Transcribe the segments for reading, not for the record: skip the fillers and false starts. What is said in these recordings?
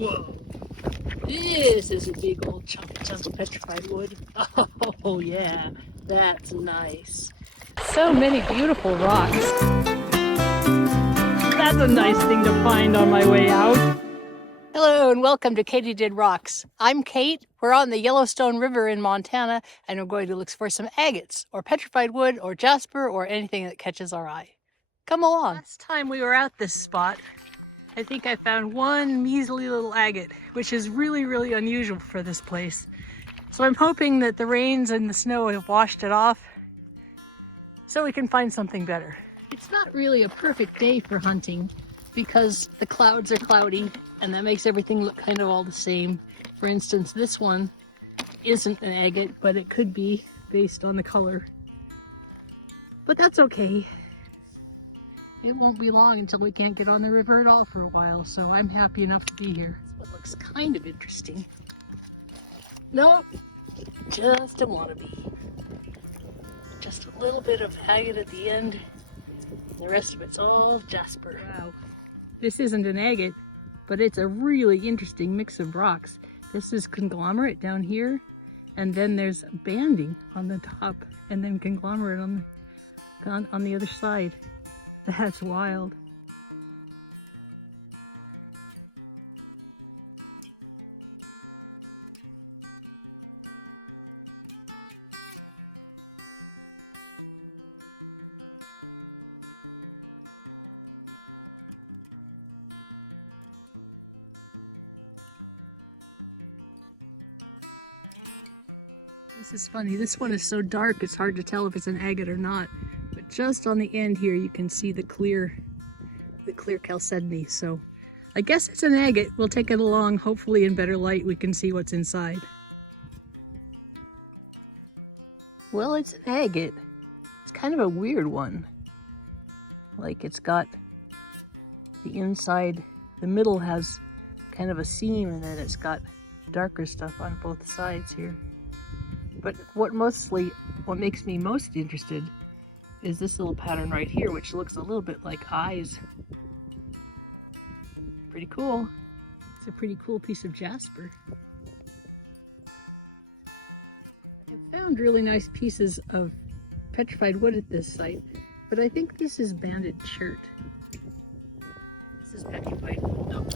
Whoa. This is a big old chunk of petrified wood. Oh yeah, that's nice. So many beautiful rocks. That's a nice thing to find on my way out. Hello and welcome to Katydid Rocks. I'm Kate. We're on the Yellowstone River in Montana and we're going to look for some agates or petrified wood or jasper or anything that catches our eye. Come along. Last time we were at this spot, I think I found one measly little agate, which is really unusual for this place. So I'm hoping that the rains and the snow have washed it off so we can find something better. It's not really a perfect day for hunting because the clouds are cloudy and that makes everything look kind of all the same. For instance, this one isn't an agate, but it could be based on the color. But that's okay. It won't be long until we can't get on the river at all for a while, so I'm happy enough to be here. That's what looks kind of interesting. Nope, just a wannabe. Just a little bit of agate at the end, and the rest of it's all jasper. Wow, this isn't an agate, but it's a really interesting mix of rocks. This is conglomerate down here, and then there's banding on the top, and then conglomerate on the other side. That's wild. This is funny. This one is so dark it's hard to tell if it's an agate or not. But just on the end here you can see the clear chalcedony. So I guess it's an agate. We'll take it along. Hopefully in better light we can see what's inside. Well, it's an agate. It's kind of a weird one. Like it's got the inside, the middle has kind of a seam and then it's got darker stuff on both sides here. But what makes me most interested is this little pattern right here, which looks a little bit like eyes. Pretty cool. It's a pretty cool piece of jasper. I found really nice pieces of petrified wood at this site, but I think this is banded chert. This is petrified wood. No.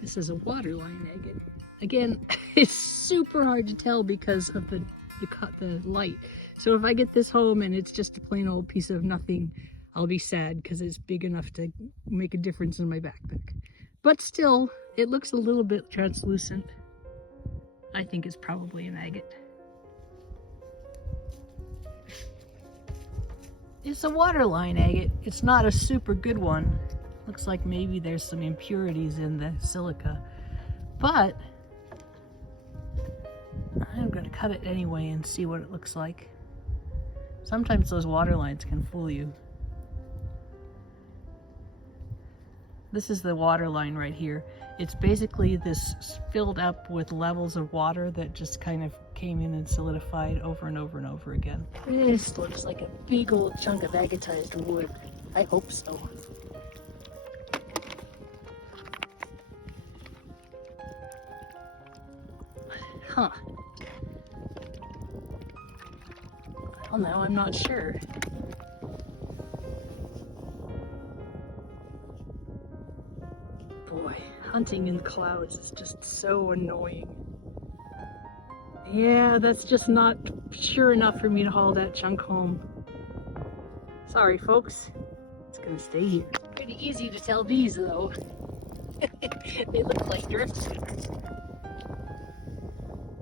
This is a waterline agate. Again, it's super hard to tell because of the light. So if I get this home and it's just a plain old piece of nothing, I'll be sad because it's big enough to make a difference in my backpack. But still, it looks a little bit translucent. I think it's probably an agate. It's a waterline agate. It's not a super good one. Looks like maybe there's some impurities in the silica, but I'm going to cut it anyway and see what it looks like. Sometimes those water lines can fool you. This is the water line right here. It's basically this filled up with levels of water that just kind of came in and solidified over and over and over again. This looks like a big old chunk of agatized wood. I hope so. Huh. Well, now I'm not sure. Boy, hunting in clouds is just so annoying. Yeah, that's just not sure enough for me to haul that chunk home. Sorry, folks. It's gonna stay here. Pretty easy to tell these, though. They look like driftwood.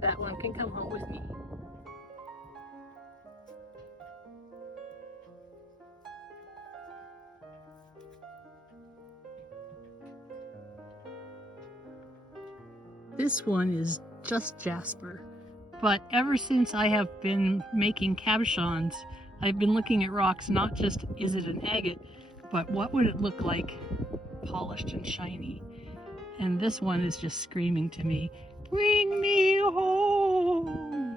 That one can come home with me. This one is just jasper, but ever since I have been making cabochons I've been looking at rocks, not just is it an agate, but what would it look like polished and shiny? And this one is just screaming to me, bring me home.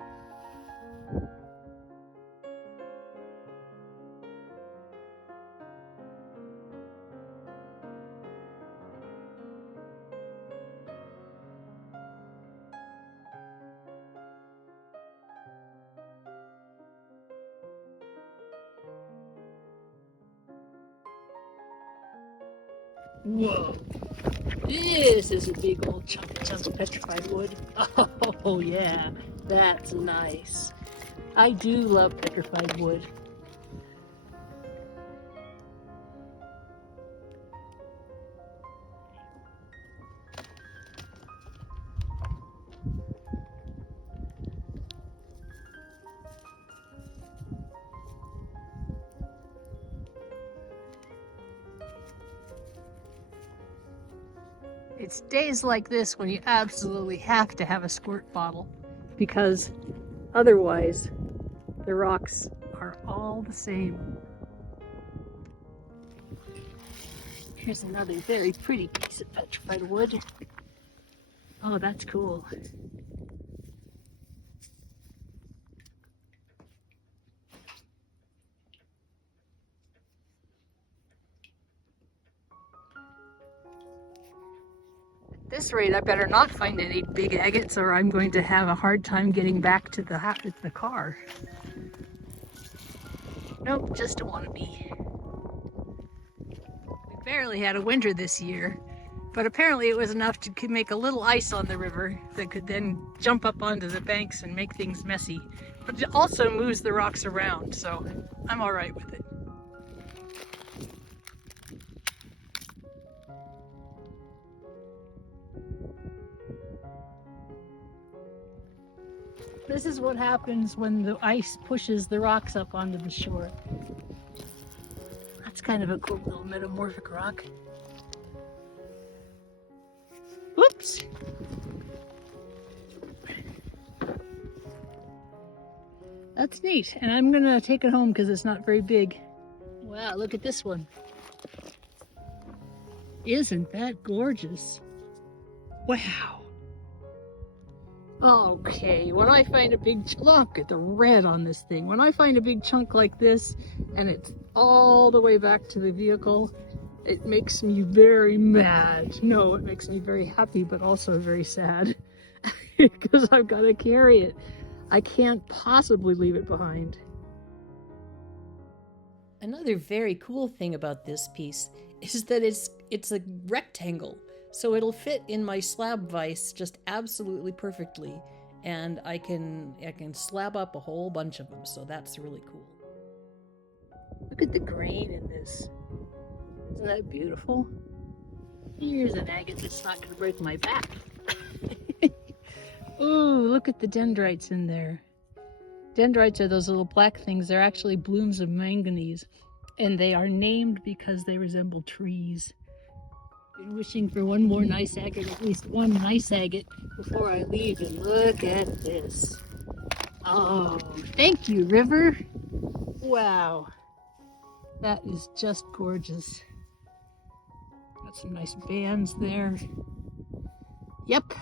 Whoa, this is a big old chunk of petrified wood. Oh yeah, that's nice. I do love petrified wood. It's days like this when you absolutely have to have a squirt bottle, because otherwise the rocks are all the same. Here's another very pretty piece of petrified wood. Oh, that's cool. At this rate, I better not find any big agates or I'm going to have a hard time getting back to the car. Nope, just a wannabe. We barely had a winter this year, but apparently it was enough to make a little ice on the river that could then jump up onto the banks and make things messy. But it also moves the rocks around, so I'm all right with it. This is what happens when the ice pushes the rocks up onto the shore. That's kind of a cool little metamorphic rock. Whoops! That's neat, and I'm gonna take it home because it's not very big. Wow, look at this one. Isn't that gorgeous? Wow. Okay, when I find a big look at the red on this thing. When I find a big chunk like this and it's all the way back to the vehicle, it makes me very mad. No, it makes me very happy, but also very sad because I've got to carry it. I can't possibly leave it behind. Another very cool thing about this piece is that it's a rectangle. So it'll fit in my slab vise just absolutely perfectly, and I can slab up a whole bunch of them, so that's really cool. Look at the grain in this. Isn't that beautiful? Here's an agate that's not going to break my back. Ooh, look at the dendrites in there. Dendrites are those little black things. They're actually blooms of manganese, and they are named because they resemble trees. Been wishing for one more nice agate, at least one nice agate, before I leave, and look at this. Oh, thank you, river. Wow, that is just gorgeous. Got some nice bands there. Yep,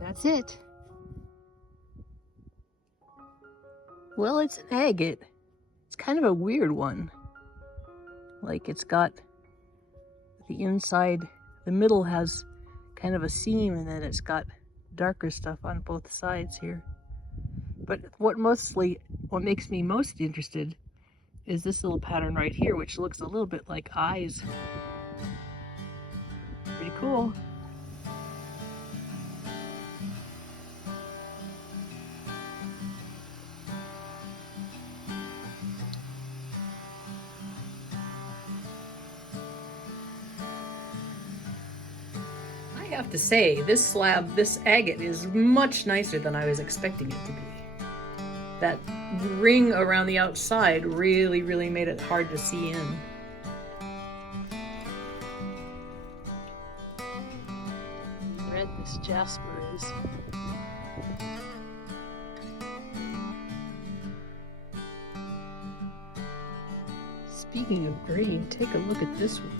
that's it. Well, it's an agate. It's kind of a weird one. Like, it's got the inside, the middle has kind of a seam, and then it's got darker stuff on both sides here. But what makes me most interested is this little pattern right here, which looks a little bit like eyes. Pretty cool. I have to say, this agate is much nicer than I was expecting it to be. That ring around the outside really made it hard to see in. Red this jasper is. Speaking of green, take a look at this one.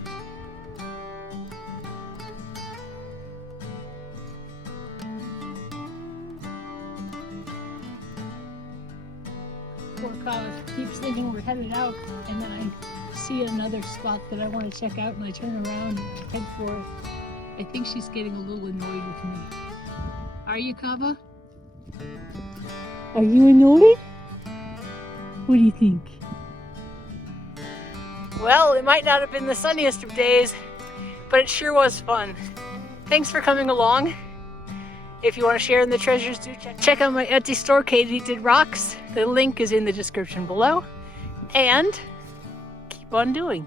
Poor Kava keeps thinking we're headed out, and then I see another spot that I want to check out, and I turn around and head for it. I think she's getting a little annoyed with me. Are you, Kava? Are you annoyed? What do you think? Well, it might not have been the sunniest of days, but it sure was fun. Thanks for coming along. If you want to share in the treasures, do check out my Etsy store, Katie Did Rocks. The link is in the description below. And keep on doing.